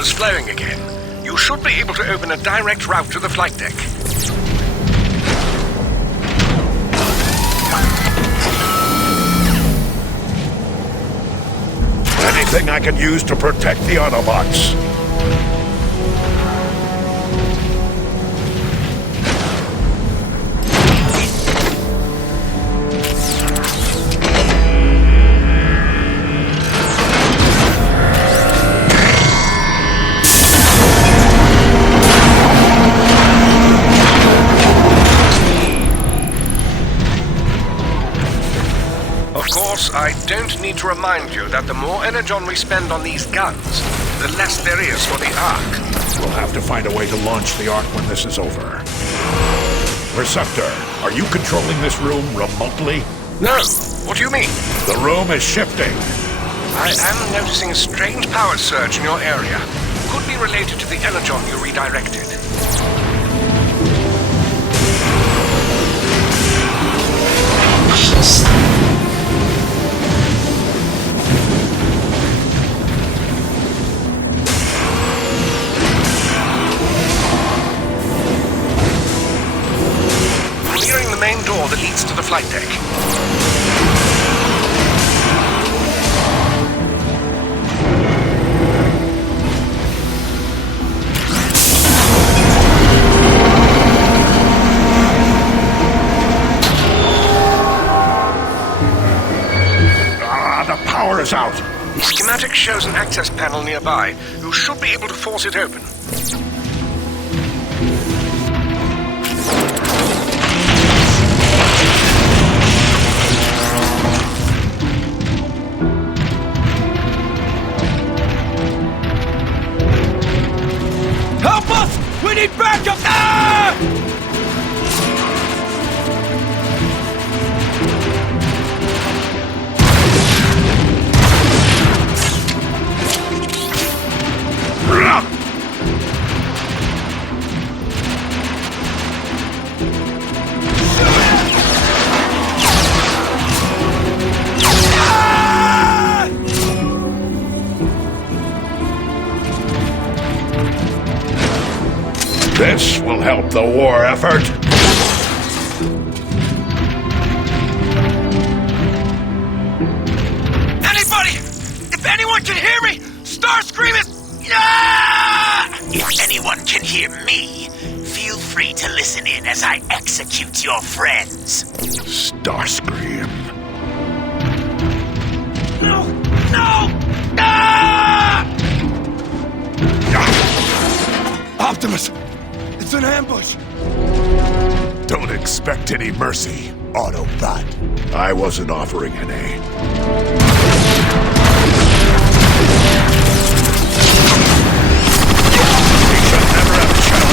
is flowing again. You should be able to open a direct route to the flight deck. Anything I can use to protect the Autobots? I don't need to remind you that the more energon we spend on these guns, the less there is for the Ark. We'll have to find a way to launch the Ark when this is over. Receptor, are you controlling this room remotely? No. What do you mean? The room is shifting. I am noticing a strange power surge in your area. Could be related to the energon you redirected. Clearing the main door that leads to the flight deck. The power is out. The schematic shows an access panel nearby. You should be able to force it open. Help us! We need backup! Ah! This will help the war effort. Anybody! If anyone can hear me, Starscream is... Ah! If anyone can hear me, feel free to listen in as I execute your friends. Starscream. No! No! Ah! Optimus! It's an ambush! Don't expect any mercy, Autobot. I wasn't offering any. We shall never have a chance.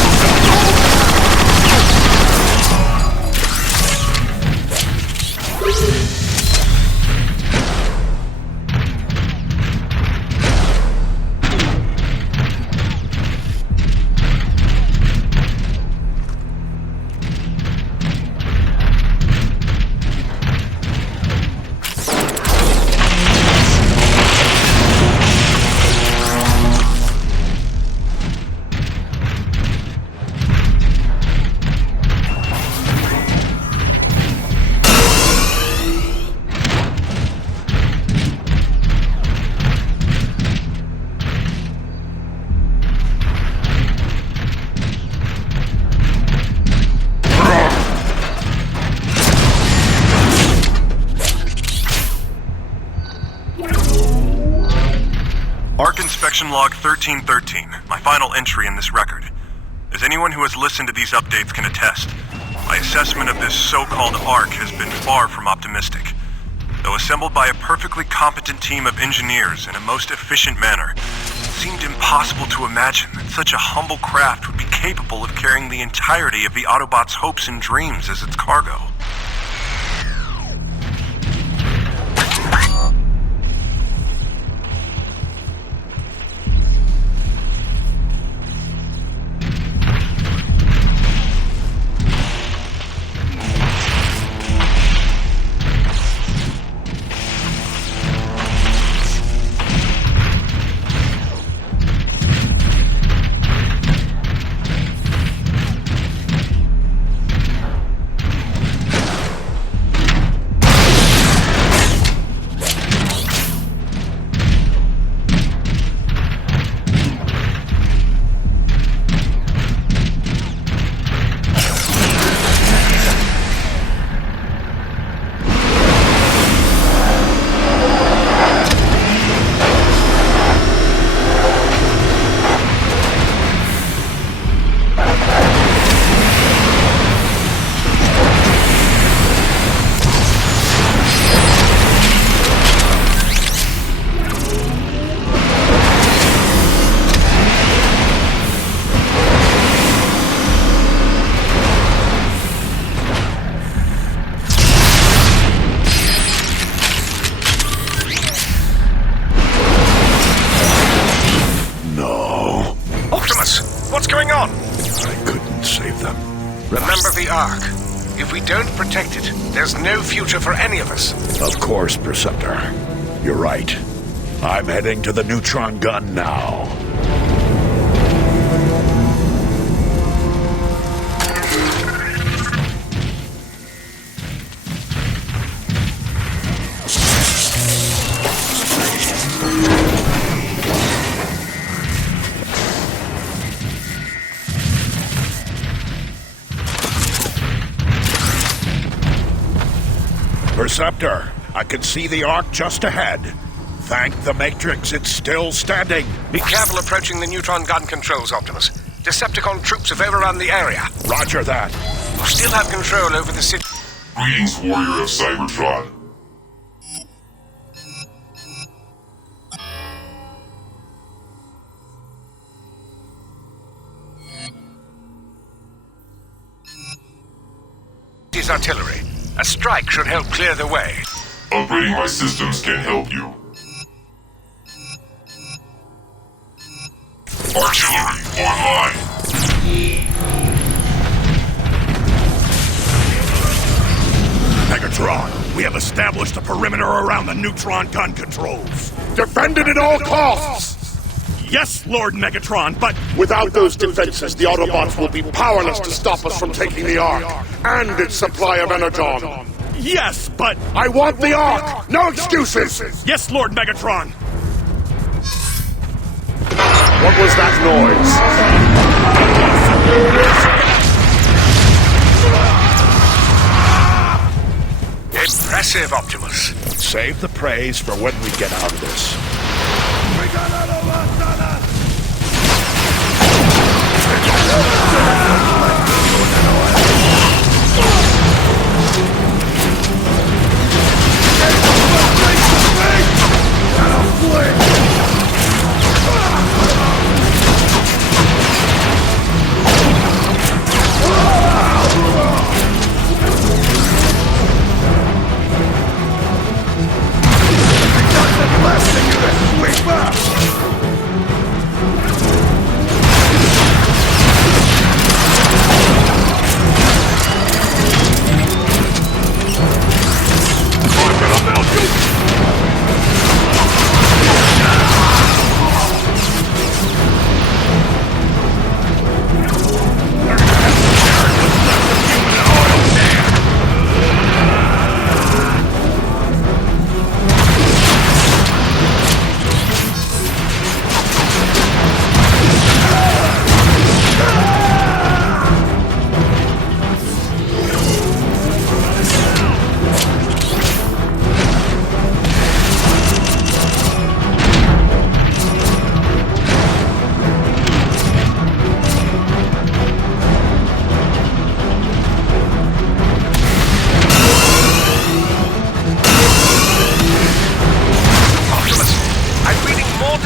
Arc Inspection Log 1313, my final entry in this record. As anyone who has listened to these updates can attest, my assessment of this so-called Arc has been far from optimistic. Though assembled by a perfectly competent team of engineers in a most efficient manner, it seemed impossible to imagine that such a humble craft would be capable of carrying the entirety of the Autobots' hopes and dreams as its cargo. Ark. If we don't protect it, there's no future for any of us. Of course, Preceptor. You're right. I'm heading to the neutron gun now. Perceptor, I can see the Ark just ahead. Thank the Matrix, it's still standing. Be careful approaching the neutron gun controls, Optimus. Decepticon troops have overrun the area. Roger that. You still have control over the city. Greetings, warrior of Cybertron. His artillery. A strike should help clear the way. Upgrading my systems can help you. Artillery online. Megatron, we have established a perimeter around the neutron gun controls. Defend it at all costs! Yes, Lord Megatron, but without those defenses, the Autobots will be powerless to stop us from taking the Ark and its supply of energon. yes, but I want the Ark! No excuses! yes, Lord Megatron. What was that noise? Impressive, Optimus. Save the praise for when we get out of this.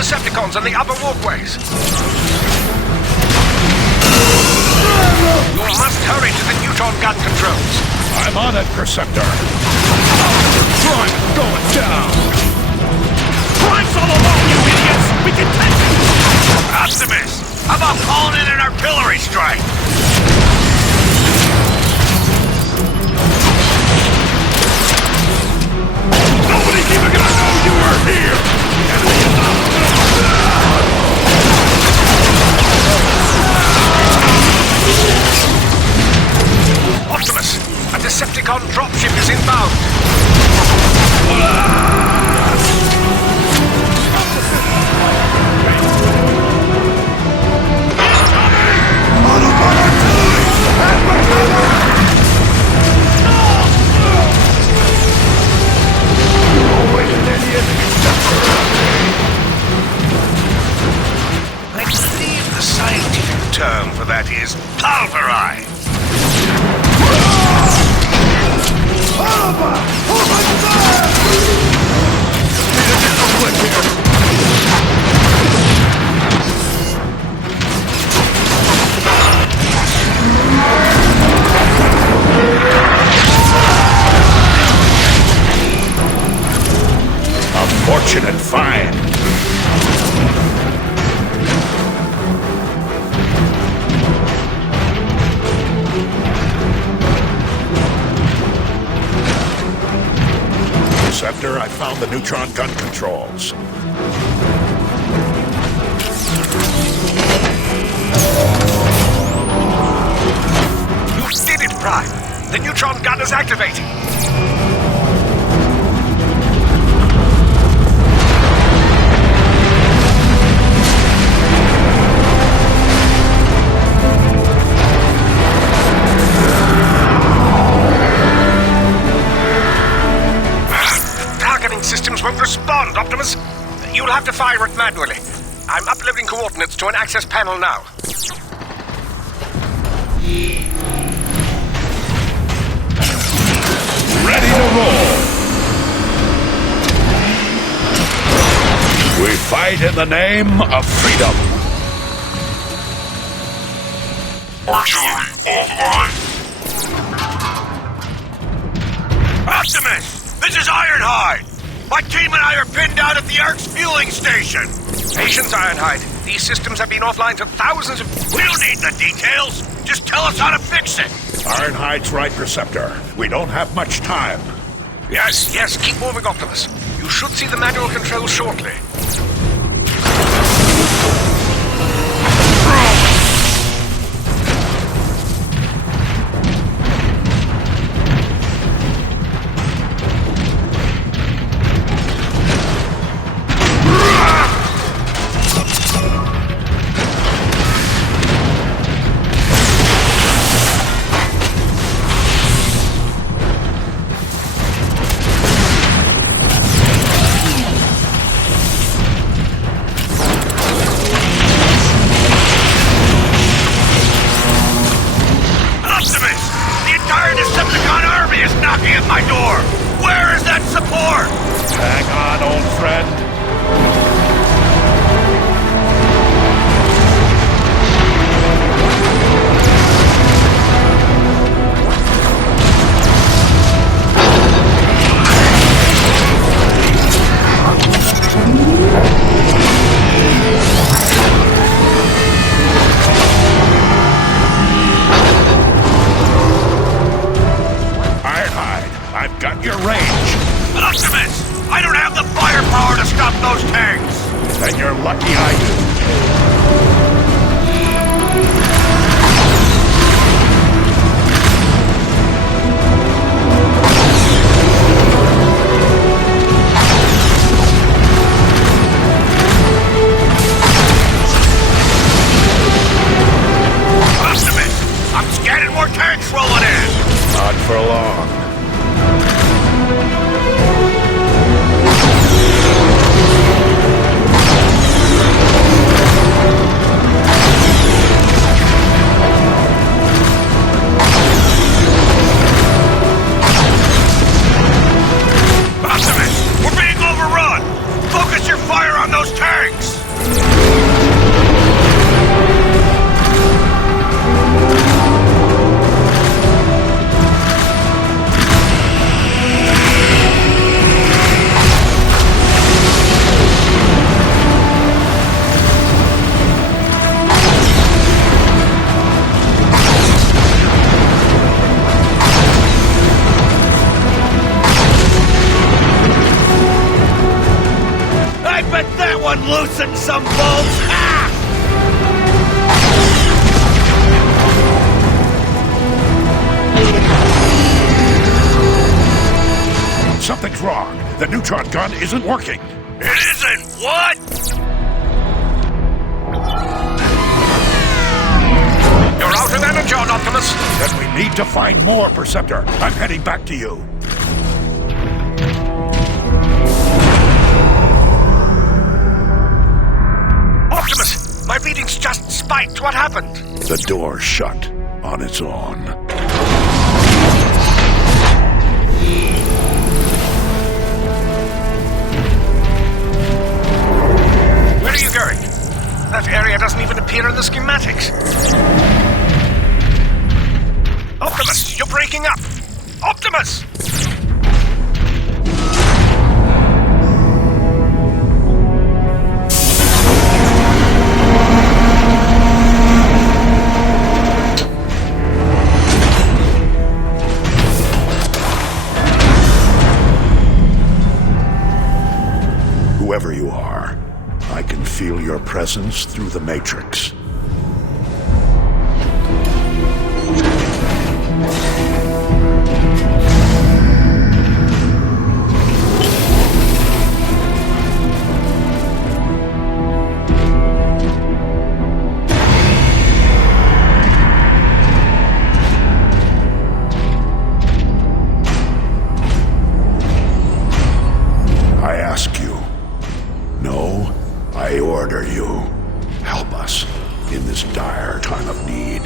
Decepticons on the upper walkways. You must hurry to the neutron gun controls. I'm on it, Perceptor. Prime going down. Prime's all alone, you idiots. We can take it. Optimus, how about calling in an artillery strike? Nobody's even gonna know you were here. Enemy is up. Optimus, a Decepticon dropship is inbound. I believe the scientific term for that is pulverized. A fortunate find. Perceptor, I found the neutron gun controls. You did it, Prime! The neutron gun is activating! Systems won't respond, Optimus. You'll have to fire it manually. I'm uploading coordinates to an access panel now. Ready to roll! We fight in the name of freedom. Artillery offline. Optimus! This is Ironhide! My team and I are pinned out at the Ark's fueling station! Patience, Ironhide. These systems have been offline for thousands of... We don't need the details! Just tell us how to fix it! Ironhide's right, Perceptor. We don't have much time. Yes, keep moving, Optimus. You should see the manual controls shortly. Then you're lucky I do. Optimus! I'm scanning more tanks rolling in! Not for long. Loosen some bolts! Ah! Something's wrong. The neutron gun isn't working. It isn't? What? You're out of energon, Optimus. Then we need to find more, Perceptor. I'm heading back to you. Optimus, my readings just spiked. What happened? The door shut on its own. Where are you going? That area doesn't even appear in the schematics. Optimus, you're breaking up! Optimus! presence through the Matrix. I ask you. No, I order you. Help us in this dire time of need.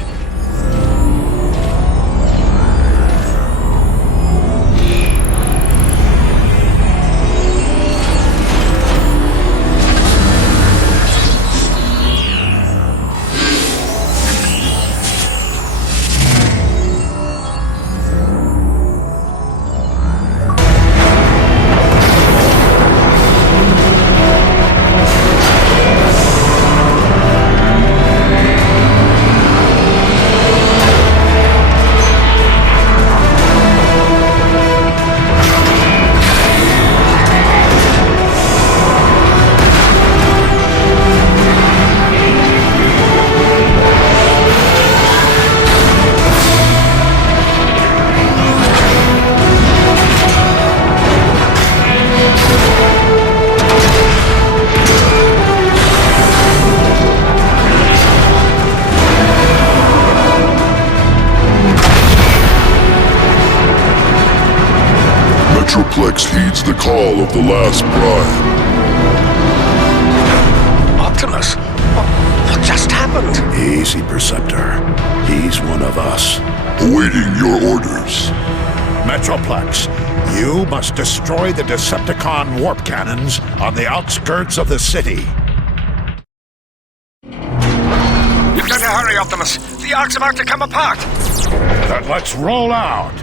Metroplex heeds the call of the last Prime. Optimus? What just happened? Easy, Perceptor. He's one of us. Awaiting your orders. Metroplex, you must destroy the Decepticon warp cannons on the outskirts of the city. You've got to hurry, Optimus. The Ark's about to come apart. Then let's roll out.